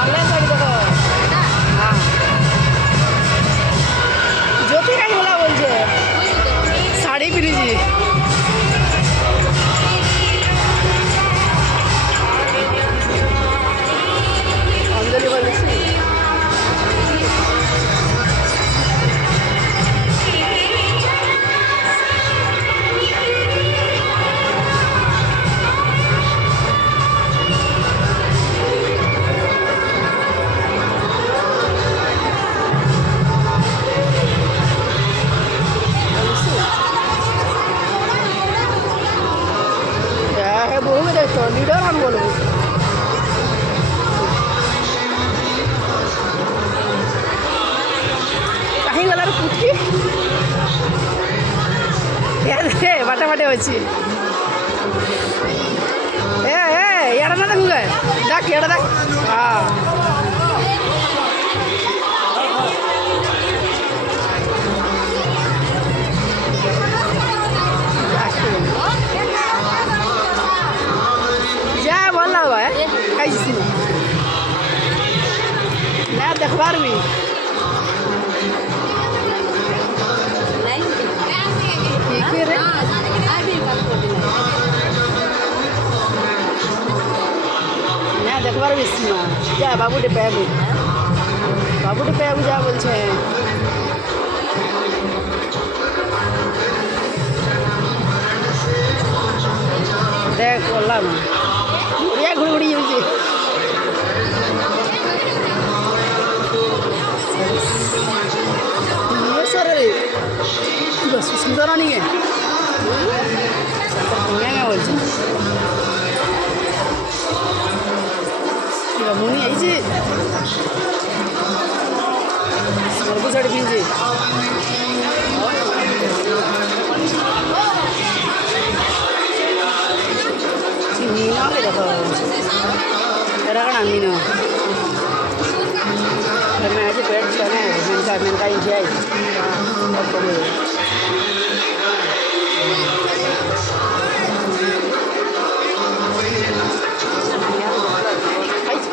অনলাইন শাড়ি দেখো। হ্যাঁ জ্যোতি কাকি বলা বলছে শাড়ি পিনেছি। অঞ্জলি বলেছি বহু দেখতো লিডার আমি বলবো। কাহি গলার পুটকি বাটে বাটে ଅଛି ଏଇଆଡ଼େ ନା ଦେଖୁ ଗାଏ ଦେଖ ଇଆଡ଼େ ଦେଖ। ହଁ যা ଭଲ ଲାଗବା ଖାଇছি ନା ଦେଖବାର ବି না দেখবার বেশি না যা বাবুটি পেয়াবু যা বলছে। দেখ বললাম ঘুরিয়া ঘুরি ঘুরি যাচ্ছে। সুন্দর নিয়ে বলছে মুনি আইছে সর্বু শাড়ি পিনছে। মিনাকে দেখো এরা কারণ আমি না मैं ऐसे पेट मेनका इंडिया